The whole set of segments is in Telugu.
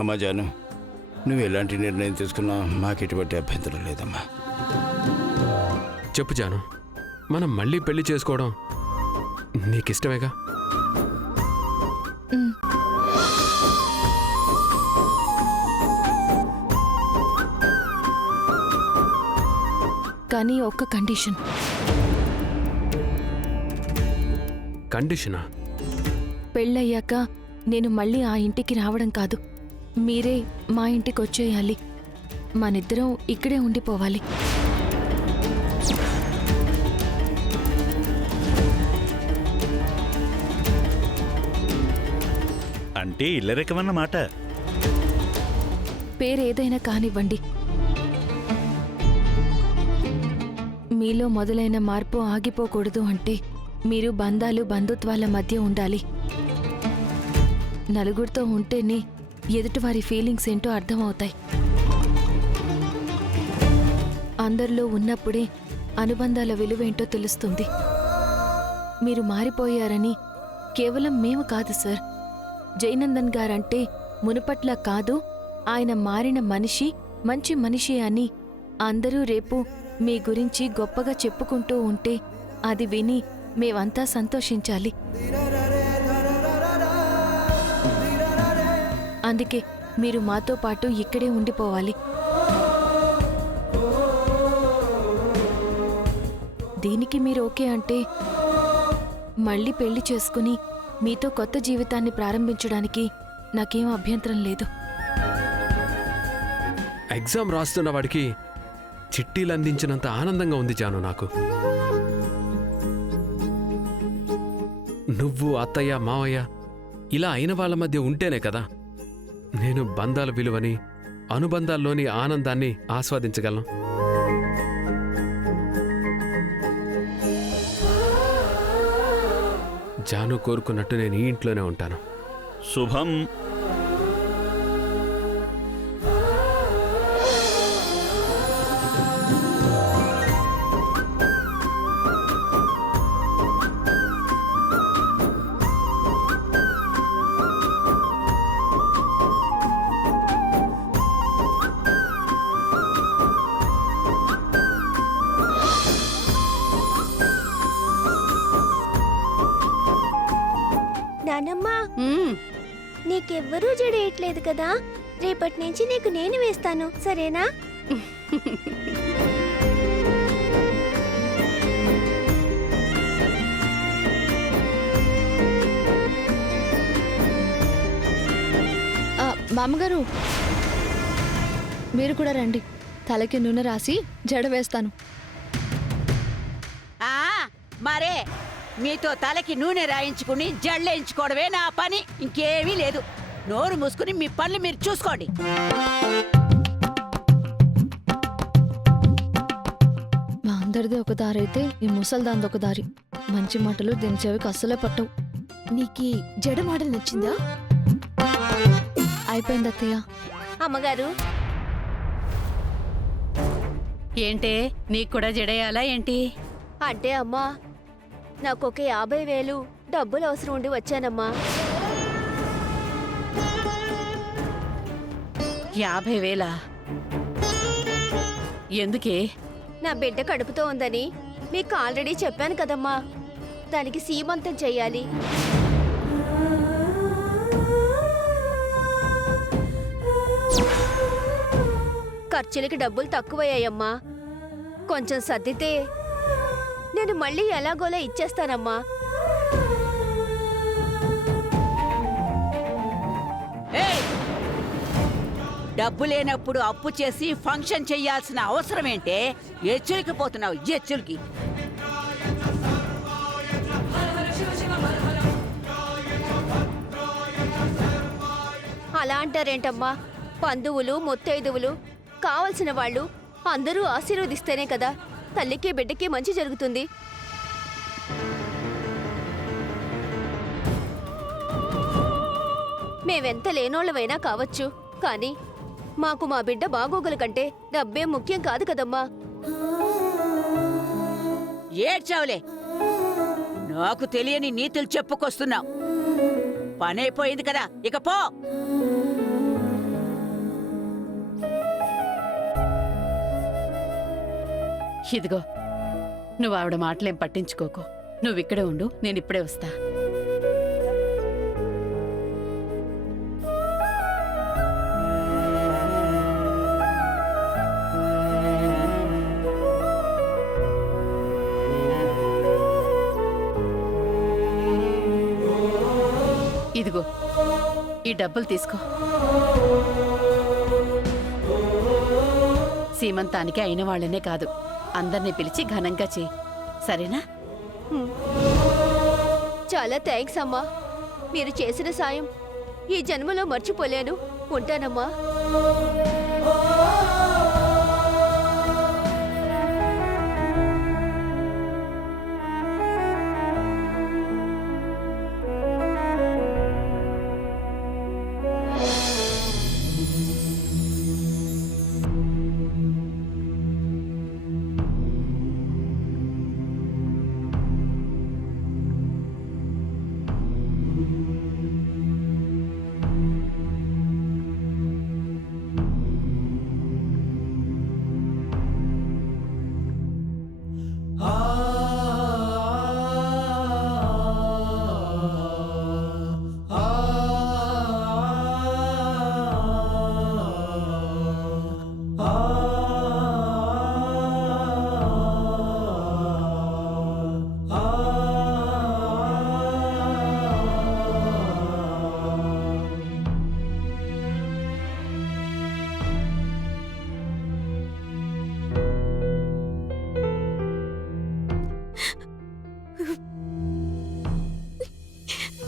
అమ్మా జాను, నువ్వు ఎలాంటి నిర్ణయం తీసుకున్నా మాకు ఎటువంటి అభ్యంతరం లేదమ్మా. చెప్పు జాను, మనం మళ్ళీ పెళ్లి చేసుకోవడం నీకిష్టమేగా? కానీ ఒక్క కండిషన్. కండిషనా? పెళ్ళయ్యాక నేను మళ్ళీ ఆ ఇంటికి రావడం కాదు, మీరే మా ఇంటికి వచ్చేయాలి. మనిద్దరం ఇక్కడే ఉండిపోవాలి. అంటే ఇల్లరికమన్నమాట. పేరేదైనా కానివ్వండి, మీలో మొదలైన మార్పు ఆగిపోకూడదు అంటే మీరు బంధాలు బంధుత్వాల మధ్య ఉండాలి. నలుగురితో ఉంటేనే ఎదుటివారి ఫీలింగ్స్ ఏంటో అర్థమవుతాయి. అందరిలో ఉన్నప్పుడే అనుబంధాల విలువేంటో తెలుస్తుంది. మీరు మారిపోయారని కేవలం మేము కాదు సార్, జయనందన్ గారంటే మునుపట్లా కాదు, ఆయన మారిన మనిషి, మంచి మనిషి అని అందరూ రేపు మీ గురించి గొప్పగా చెప్పుకుంటూ ఉంటే అది విని మేమంతా సంతోషించాలి. అందుకే మీరు మాతో పాటు ఇక్కడే ఉండిపోవాలి. దీనికి మీరు ఓకే అంటే మళ్ళీ పెళ్లి చేసుకుని మీతో కొత్త జీవితాన్ని ప్రారంభించడానికి నాకేం అభ్యంతరం లేదు. ఎగ్జామ్ రాస్తున్న వాడికి చిట్టీలు అందించినంత ఆనందంగా ఉంది జాను నాకు. నువ్వు, అత్తయ్య, మావయ్య ఇలా అయిన వాళ్ళ మధ్య ఉంటేనే కదా నేను బంధాల విలువని, అనుబంధాల్లోని ఆనందాన్ని ఆస్వాదించగలను. జాను కోరుకున్నట్టు నేను ఈ ఇంట్లోనే ఉంటాను. శుభం. నానమ్మా, నీకెవ్వరూ జడేయట్లేదు కదా, రేపటి నుంచి నీకు నేను వేస్తాను, సరేనా? మామగారు, మీరు కూడా రండి, తలకి నూనె రాసి జడ వేస్తాను. మరే మీతో తలకి నూనె రాయించుకుని జళ్ళేయించుకోవడమే నా పని, ఇంకేమీ లేదు. నోరు మూసుకుని మీ పనులు మీరు చూసుకోండి. మా అందరిది ఒక దారి అయితే ఈ ముసల్దాంది ఒక దారి. మంచి మాటలు దీని చెవికి అస్సలే పట్టవు. నీకీ జడ మోడల్ నచ్చిందా? అయిపోయింది అత్తయ్య. అమ్మగారు, ఏంటే నీకు కూడా జడేయాలా ఏంటి? అంటే అమ్మా, నాకొక 50,000 డబ్బులు అవసరం ఉండి వచ్చానమ్మా. 50,000? ఎందుకే? నా బిడ్డ కడుపుతో ఉందని మీకు ఆల్రెడీ చెప్పాను కదమ్మా, దానికి సీమంతం చెయ్యాలి. ఖర్చులకి డబ్బులు తక్కువయ్యాయమ్మా, కొంచెం సర్దితే నేను మళ్ళీ ఎలాగోలా ఇచ్చేస్తానమ్మా. డబ్బు లేనప్పుడు అప్పు చేసి ఫంక్షన్ చెయ్యాల్సిన అవసరం ఏంటే? ఎచ్చులకి పోతున్నావు, ఎచ్చులకి. అలా అంటారేంటమ్మా? బంధువులు, ముత్తైదువులు, కావలసిన వాళ్ళు అందరూ ఆశీర్వదిస్తేనే కదా తల్లికి బిడ్డకి మంచి జరుగుతుంది. మేవెంత లేనోళ్ళమైనా కావచ్చు, కానీ మాకు మా బిడ్డ బాగోగుల కంటే డబ్బే ముఖ్యం కాదు కదమ్మా. ఏడ్చావులే, నాకు తెలియని నీతులు చెప్పుకొస్తున్నావు. పనైపోయింది కదా, ఇక పో. ఇదిగో నువ్వు ఆవిడ మాటలేం పట్టించుకోకు. నువ్వు ఇక్కడే ఉండు, నేను ఇప్పుడే వస్తా. ఇదిగో ఈ డబ్బులు తీసుకో. సీమంతానికి అయిన వాళ్ళనే కాదు, అందర్నీ పిలిచి ఘనంగా చెయ్యి, సరేనా? చాలా థ్యాంక్స్ అమ్మా. మీరు చేసిన సాయం ఈ జన్మలో మర్చిపోలేను. ఉంటానమ్మా.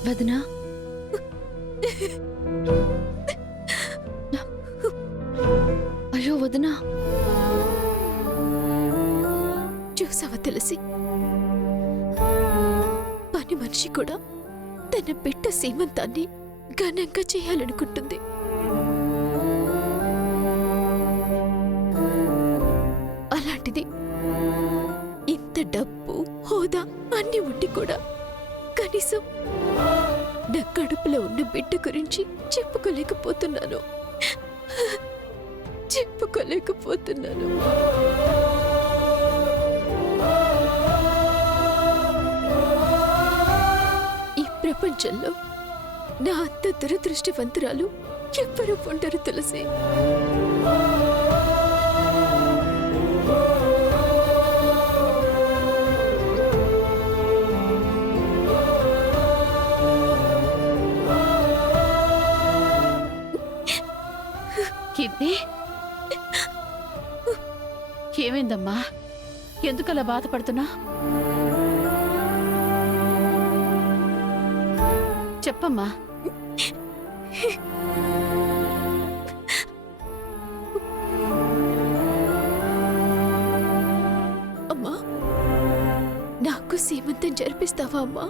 వదినా, అయ్యో వదినా, చూసావా తులసి, పని మనిషి కూడా తన బిడ్డ సీమంతాన్ని ఘనంగా చేయాలనుకుంటుంది. అలాంటిది ఇంత డబ్బు హోదా అన్ని ఉండి కూడా కనీసం నా కడుపులో ఉన్న బిడ్డ గురించి చెప్పుకోలేకపోతున్నాను. ఈ ప్రపంచంలో నా అంత దురదృష్టవంతురాలు ఎవ్వరూ ఉండరు తులసి. కీర్తి, ఏమైందమ్మా? ఎందుకలా బాధపడుతున్నా? చెప్పమ్మా. అమ్మా, నాకు సీమంతం జరిపిస్తావా అమ్మా?